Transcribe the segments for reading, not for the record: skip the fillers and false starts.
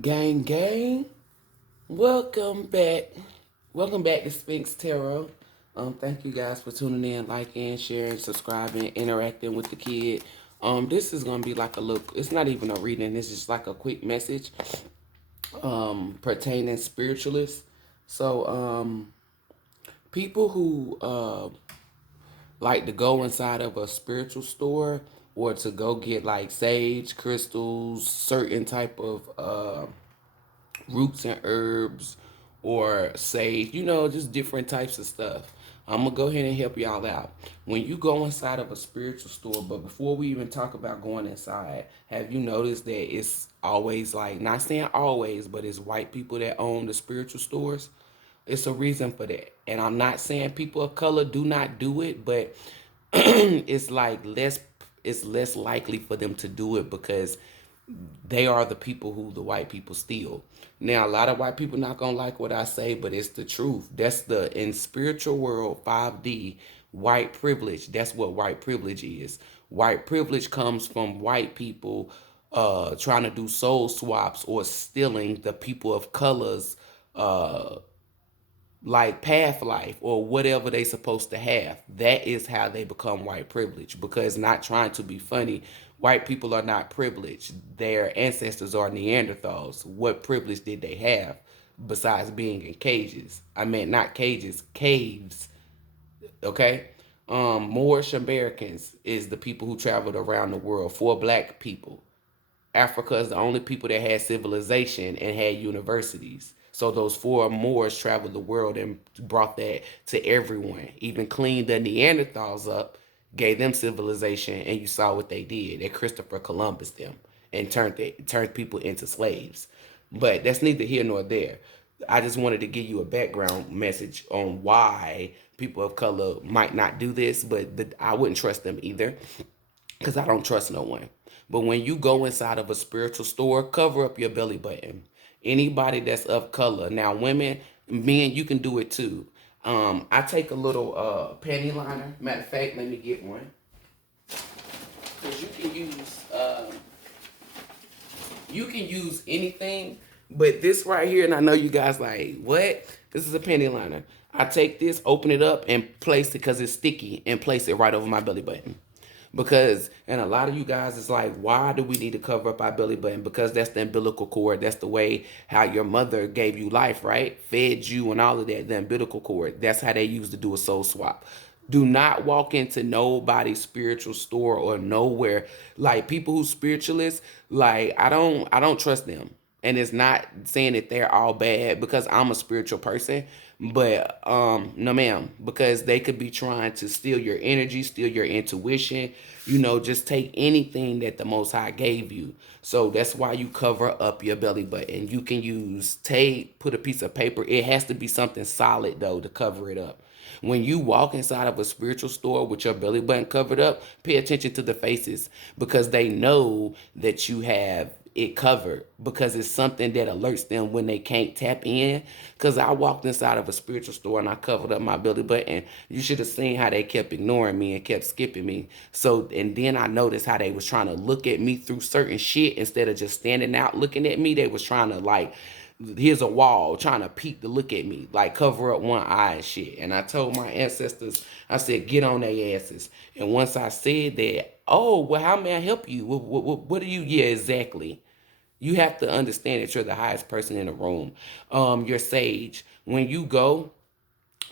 Gang, gang, welcome back. Welcome back to Spinks Tarot. Thank you guys for tuning in, liking, sharing, subscribing, interacting with the kid. This is gonna be like a look. It's not even a reading. It's just like a quick message. Pertaining spiritualists. So, people who like to go inside of a spiritual store or to go get like sage crystals, certain type of roots and herbs or sage, just different types of stuff. I'm gonna go ahead and help y'all out. When you go inside of a spiritual store, but before we even talk about going inside, have you noticed that it's always like, not saying always, but it's white people that own the spiritual stores? It's a reason for that. And I'm not saying people of color do not do it, but it's like it's less likely for them to do it because they are the people who the white people steal. Now, a lot of white people not gonna like what I say, but it's the truth. That's the in spiritual world 5D white privilege. That's what white privilege is. White privilege comes from white people trying to do soul swaps or stealing the people of colors uh like path life or whatever they supposed to have. That is how they become white privilege. Because, not trying to be funny, white people are not privileged. Their ancestors are Neanderthals. What privilege did they have besides being in cages? I meant not cages, caves. Okay. Moorish Americans is the people who traveled around the world. For black people, Africa is the only people that had civilization and had universities. So those four Moors traveled the world and brought that to everyone. Even cleaned the Neanderthals up, gave them civilization, and you saw what they did. They Christopher Columbus them and turned people into slaves. But that's neither here nor there. I just wanted to give you a background message on why people of color might not do this, but I wouldn't trust them either because I don't trust no one. But when you go inside of a spiritual store, cover up your belly button. Anybody that's of color. Now, women, men, you can do it too. I take a little panty liner. Matter of fact, let me get one. Because you can use anything, but this right here, and I know you guys like, what? This is a panty liner. I take this, open it up, and place it because it's sticky, and place it right over my belly button. Because, and a lot of you guys is like, why do we need to cover up our belly button? Because that's the umbilical cord. That's the way how your mother gave you life, right? Fed you and all of that, the umbilical cord. That's how they used to do a soul swap. Do not walk into nobody's spiritual store or nowhere. Like, people who spiritualists, like, I don't trust them. And it's not saying that they're all bad because I'm a spiritual person, but no ma'am, because they could be trying to steal your energy, steal your intuition, just take anything that the Most High gave you. So that's why you cover up your belly button. You can use tape, put a piece of paper. It has to be something solid though to cover it up. When you walk inside of a spiritual store with your belly button covered up, pay attention to the faces because they know that you have it covered, because it's something that alerts them when they can't tap in. Because I walked inside of a spiritual store and I covered up my belly button. You should have seen how they kept ignoring me and kept skipping me. So, and then I noticed how they was trying to look at me through certain shit instead of just standing out looking at me. They was trying to like, here's a wall, trying to peek to look at me, like cover up one eye and shit. And I told my ancestors, I said, get on their asses. And once I said that, oh, well, how may I help you? What do you, yeah, exactly. You have to understand that you're the highest person in the room. Your sage. When you go,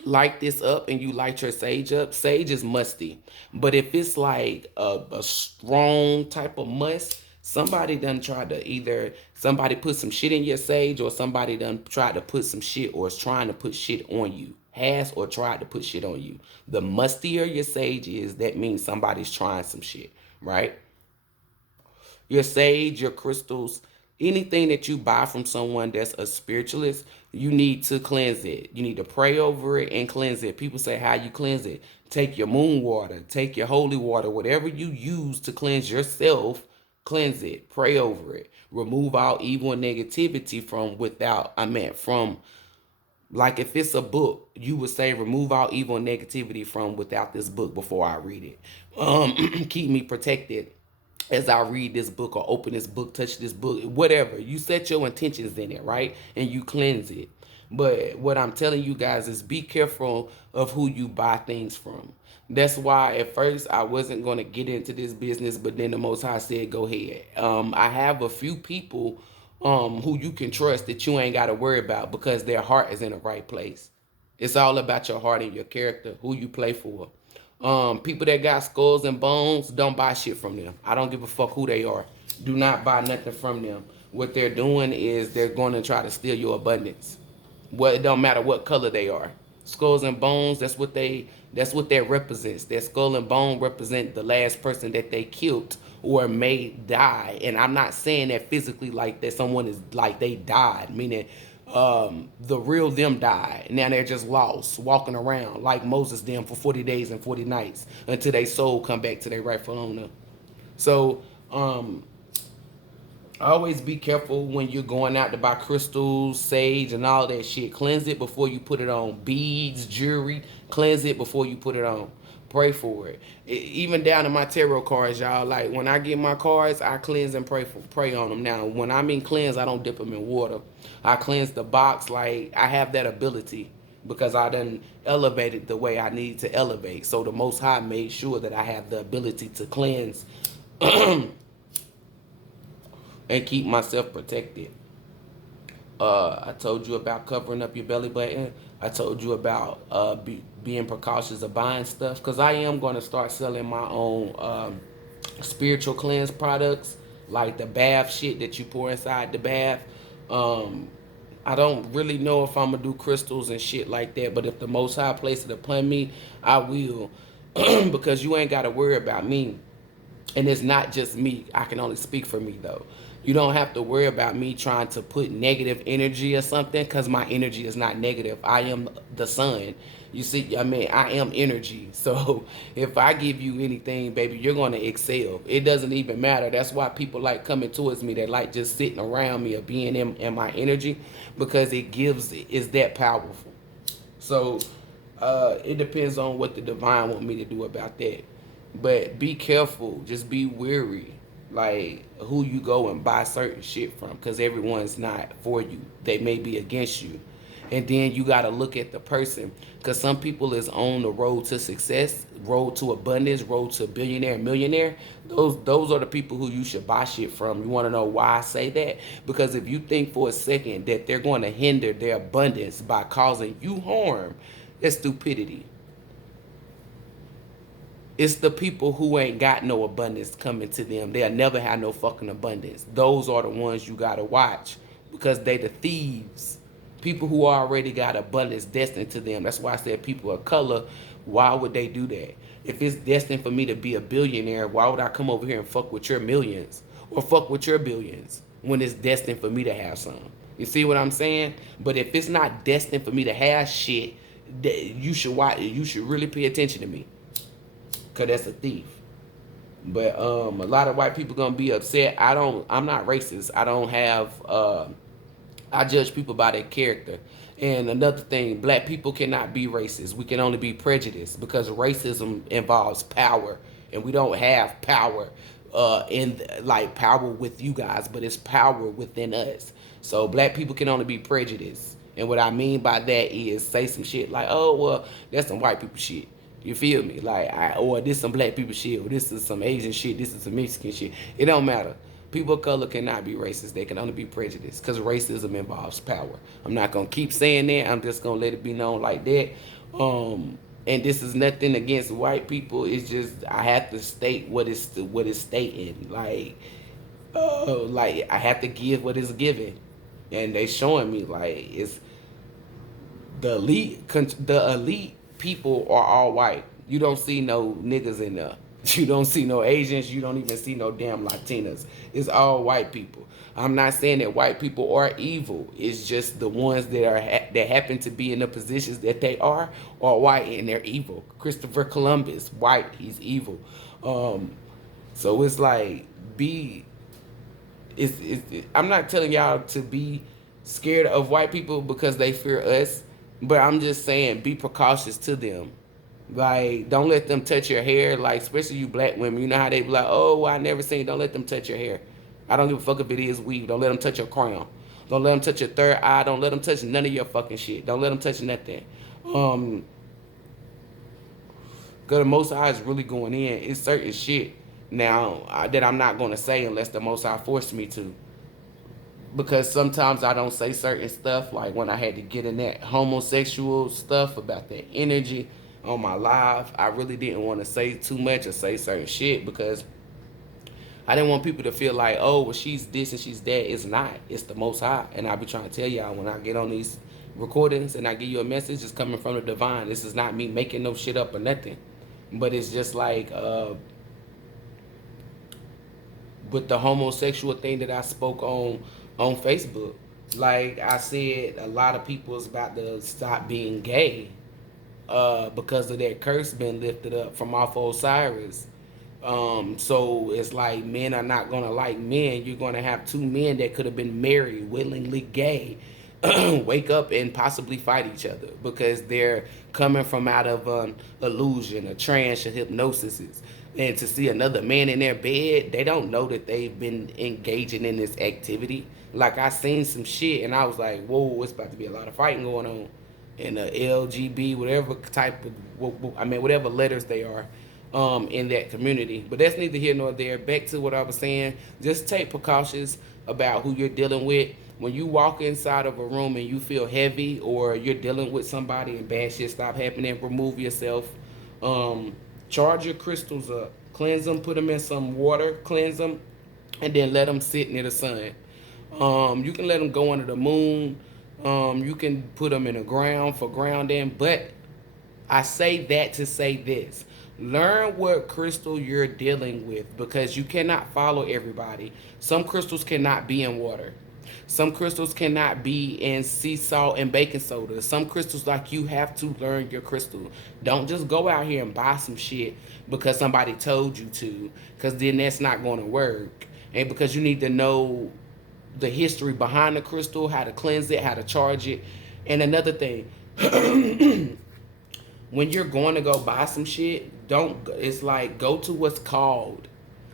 light this up and you light your sage up, sage is musty. But if it's like a strong type of must, somebody done tried to either somebody put some shit in your sage or somebody done tried to put some shit or is trying to put shit on you. Has or tried to put shit on you. The mustier your sage is, that means somebody's trying some shit, right? Your sage, your crystals, anything that you buy from someone that's a spiritualist, you need to cleanse it. You need to pray over it and cleanse it. People say, how you cleanse it? Take your moon water, take your holy water, whatever you use to cleanse yourself, cleanse it, pray over it. Remove all evil and negativity from without, I meant from, like if it's a book, you would say remove all evil and negativity from without this book before I read it. Keep me protected as I read this book or open this book, touch this book, whatever. You set your intentions in it, right? And you cleanse it. But what I'm telling you guys is be careful of who you buy things from. That's why at first I wasn't going to get into this business, but then the Most High said, go ahead. I have a few people who you can trust that you ain't got to worry about because their heart is in the right place. It's all about your heart and your character, who you play for. People that got skulls and bones, don't buy shit from them. I don't give a fuck who they are. Do not buy nothing from them. What they're doing is they're going to try to steal your abundance. It don't matter what color they are. Skulls and bones, that's what that represents. That skull and bone represent the last person that they killed or made die. And I'm not saying that physically, like that someone is like they died, meaning the real them died. Now they're just lost, walking around like Moses them for 40 days and 40 nights until their soul come back to their rightful owner. So always be careful when you're going out to buy crystals, sage, and all that shit. Cleanse it before you put it on. Beads, jewelry, cleanse it before you put it on. Pray for it. Even down to my tarot cards, y'all. Like when I get my cards, I cleanse and pray on them. Now, when I mean cleanse, I don't dip them in water. I cleanse the box. Like I have that ability because I done elevated the way I need to elevate. So the Most High made sure that I have the ability to cleanse and keep myself protected. I told you about covering up your belly button. I told you about being precautious of buying stuff, because I am going to start selling my own spiritual cleanse products, like the bath shit that you pour inside the bath. I don't really know if I'm going to do crystals and shit like that, but if the Most High place it upon me, I will. Because you ain't got to worry about me. And it's not just me. I can only speak for me, though. You don't have to worry about me trying to put negative energy or something, because my energy is not negative. I am the sun. You see, I mean, I am energy. So if I give you anything, baby, you're going to excel. It doesn't even matter. That's why people like coming towards me. They like just sitting around me or being in my energy, because it's that powerful. So it depends on what the divine want me to do about that. But be careful. Just be wary. Like who you go and buy certain shit from, because everyone's not for you. They may be against you. And then you got to look at the person, because some people is on the road to success, road to abundance, road to billionaire, millionaire. Those are the people who you should buy shit from. You want to know why I say that? Because if you think for a second that they're going to hinder their abundance by causing you harm, that's stupidity. It's the people who ain't got no abundance coming to them. They'll never have no fucking abundance. Those are the ones you gotta watch, because they the thieves. People who already got abundance destined to them. That's why I said people of color, why would they do that? If it's destined for me to be a billionaire, why would I come over here and fuck with your millions or fuck with your billions when it's destined for me to have some? You see what I'm saying? But if it's not destined for me to have shit, you should watch. You should really pay attention to me, because that's a thief. But a lot of white people gonna be upset. I'm not racist. I don't have I judge people by their character. And another thing, black people cannot be racist. We can only be prejudiced, because racism involves power, and we don't have power like power with you guys, but it's power within us. So black people can only be prejudiced. And what I mean by that is say some shit like, oh well, that's some white people shit. You feel me? Like, or this some black people shit, or this is some Asian shit, this is some Mexican shit. It don't matter. People of color cannot be racist. They can only be prejudiced, because racism involves power. I'm not going to keep saying that. I'm just going to let it be known like that. And this is nothing against white people. It's just I have to state what is stating. Like I have to give what is given. And they showing me, like, it's the elite people are all white. You don't see no niggas in there. You don't see no Asians. You don't even see no damn Latinas. It's all white people. I'm not saying that white people are evil. It's just the ones that happen to be in the positions that they are white, and they're evil. Christopher Columbus, white, he's evil. So it's like I'm not telling y'all to be scared of white people because they fear us, but I'm just saying be precautious to them. Like, don't let them touch your hair. Like, especially you black women, you know how they be like, oh, I never seen. Don't let them touch your hair. I don't give a fuck if it is weave. Don't let them touch your crown. Don't let them touch your third eye. Don't let them touch none of your fucking shit. Don't let them touch nothing. Cause the Most High is really going in. It's certain shit now that I'm not gonna say unless the Most High forced me to. Because sometimes I don't say certain stuff, like when I had to get in that homosexual stuff about that energy on my live. I really didn't want to say too much or say certain shit because I didn't want people to feel like, oh, well, she's this and she's that. It's not. It's the Most High. And I be trying to tell y'all when I get on these recordings and I give you a message, it's coming from the divine. This is not me making no shit up or nothing. But it's just like with the homosexual thing that I spoke on Facebook. Like I said, a lot of people is about to stop being gay because of that curse being lifted up from off Osiris. So it's like men are not gonna like men. You're gonna have two men that could have been married, willingly gay, wake up and possibly fight each other because they're coming from out of an illusion, a trance, or hypnosis. And to see another man in their bed, they don't know that they've been engaging in this activity. Like I seen some shit and I was like, whoa, it's about to be a lot of fighting going on. And the LGB, whatever type of, I mean, whatever letters they are. In that community. But that's neither here nor there. Back to what I was saying, just take precautions about who you're dealing with. When you walk inside of a room and you feel heavy or you're dealing with somebody and bad shit stop happening, remove yourself. Charge your crystals up. Cleanse them, put them in some water, cleanse them, and then let them sit near the sun. You can let them go under the moon. You can put them in the ground for grounding. But I say that to say this. Learn what crystal you're dealing with because you cannot follow everybody. Some crystals cannot be in water. Some crystals cannot be in sea salt and baking soda. Some crystals, like, you have to learn your crystal. Don't just go out here and buy some shit because somebody told you to, because then that's not going to work. And because you need to know the history behind the crystal, how to cleanse it, how to charge it. And another thing, when you're going to go buy some shit, it's like, go to what's called.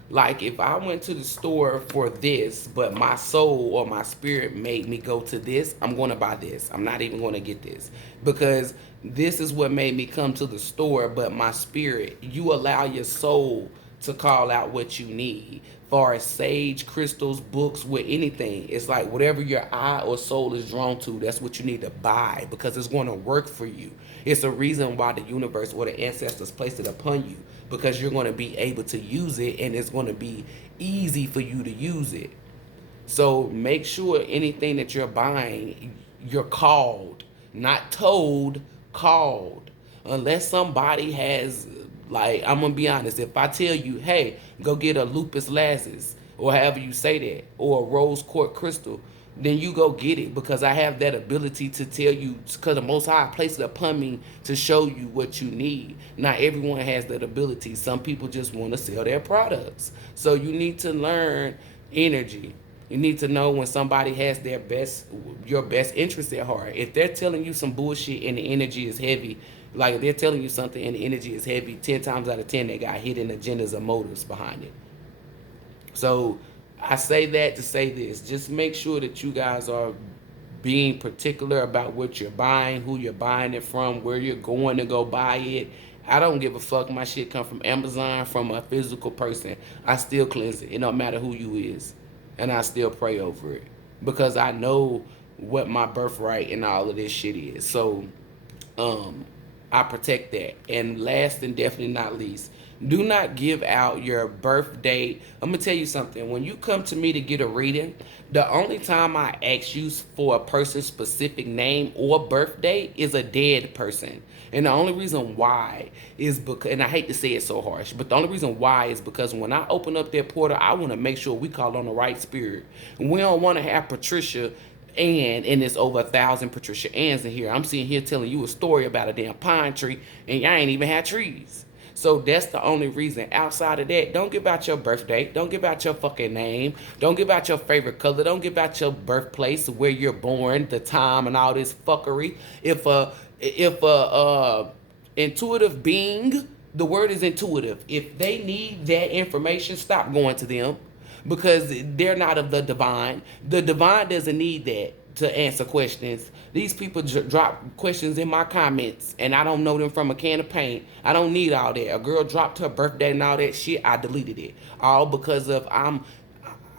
Like, if I went to the store for this, but my soul or my spirit made me go to this, I'm going to buy this. I'm not even going to get this. Because this is what made me come to the store, but my spirit, you allow your soul to call out what you need. Far as sage, crystals, books, with anything, it's like whatever your eye or soul is drawn to, that's what you need to buy because it's going to work for you. It's a reason why the universe or the ancestors placed it upon you, because you're going to be able to use it and it's going to be easy for you to use it. So make sure anything that you're buying, you're called, not told, called. Unless somebody has, like, I'm going to be honest, if I tell you, hey, go get a lupus lazuli, or however you say that, or a rose quartz crystal, then you go get it because I have that ability to tell you, because the Most High placed it upon me to show you what you need. Not everyone has that ability. Some people just want to sell their products. So you need to learn energy. You need to know when somebody has your best interest at heart. If they're telling you some bullshit and the energy is heavy, like if they're telling you something and the energy is heavy, 10 times out of 10 they got hidden agendas or motives behind it. So I say that to say this. Just make sure that you guys are being particular about what you're buying, who you're buying it from, where you're going to go buy it. I don't give a fuck. My shit come from Amazon, from a physical person. I still cleanse it. It don't matter who you is. And I still pray over it. Because I know what my birthright and all of this shit is. So, I protect that. And last and definitely not least, do not give out your birth date. I'm going to tell you something. When you come to me to get a reading, the only time I ask you for a person's specific name or birth date is a dead person. And the only reason why is because, and I hate to say it so harsh, but the only reason why is because when I open up that portal, I want to make sure we call on the right spirit. And we don't want to have Patricia and it's over 1,000 Patricia Anns in here. I'm sitting here telling you a story about a damn pine tree, and y'all ain't even had trees. So that's the only reason. Outside of that, don't give out your birthday. Don't give out your fucking name. Don't give out your favorite color. Don't give out your birthplace, where you're born, the time, and all this fuckery. If Intuitive being, the word is intuitive. If they need that information, stop going to them, because they're not of the divine. The divine doesn't need that to answer questions. These people drop questions in my comments, and I don't know them from a can of paint. I don't need all that. A girl dropped her birthday and all that shit, I deleted it. All because of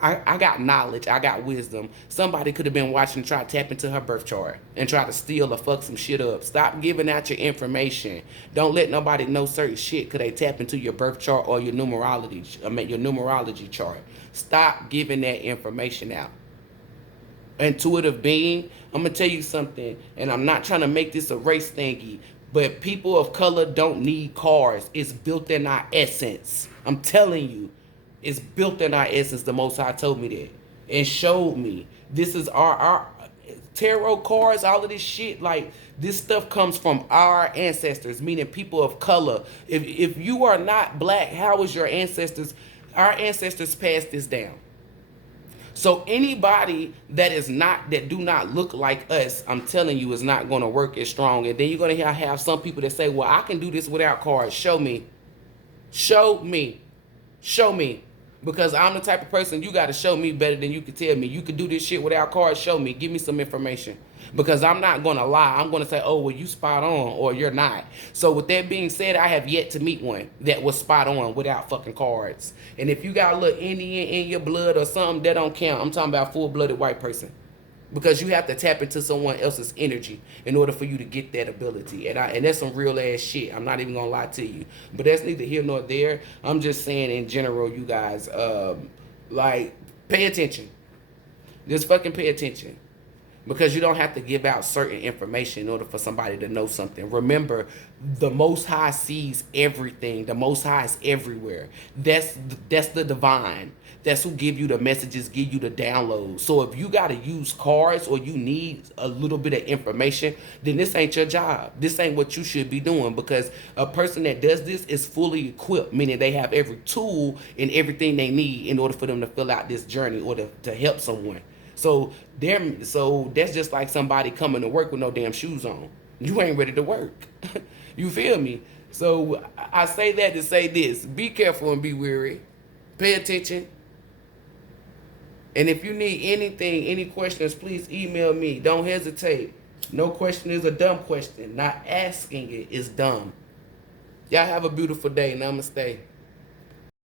I got knowledge, I got wisdom. Somebody could have been watching, try to tap into her birth chart and try to steal or fuck some shit up. Stop giving out your information. Don't let nobody know certain shit because they tap into your birth chart or your numerology chart. Stop giving that information out. Intuitive being, I'm gonna tell you something, and I'm not trying to make this a race thingy, but people of color don't need cars. It's built in our essence. I'm telling you. It's built in our essence. The Most High told me that and showed me. This is our tarot cards, all of this shit. Like, this stuff comes from our ancestors, meaning people of color. If you are not black, how is your ancestors? Our ancestors passed this down. So anybody that do not look like us, I'm telling you, is not going to work as strong. And then you're going to have some people that say, well, I can do this without cards. Show me. Show me. Show me. Because I'm the type of person, you got to show me better than you can tell me. You can do this shit without cards. Show me. Give me some information. Because I'm not going to lie. I'm going to say, oh, well, you spot on or you're not. So with that being said, I have yet to meet one that was spot on without fucking cards. And if you got a little Indian in your blood or something, that don't count. I'm talking about full-blooded white person. Because you have to tap into someone else's energy in order for you to get that ability. And that's some real ass shit. I'm not even gonna lie to you. But that's neither here nor there. I'm just saying in general, you guys, like, pay attention. Just fucking pay attention. Because you don't have to give out certain information in order for somebody to know something. Remember, the Most High sees everything. The Most High is everywhere. That's the divine. That's who give you the messages, give you the downloads. So if you got to use cards or you need a little bit of information, then this ain't your job. This ain't what you should be doing, because a person that does this is fully equipped, meaning they have every tool and everything they need in order for them to fill out this journey or to help someone. So that's just like somebody coming to work with no damn shoes on. You ain't ready to work. You feel me? So I say that to say this. Be careful and be wary. Pay attention. And if you need anything, any questions, please email me. Don't hesitate. No question is a dumb question. Not asking it is dumb. Y'all have a beautiful day. Namaste.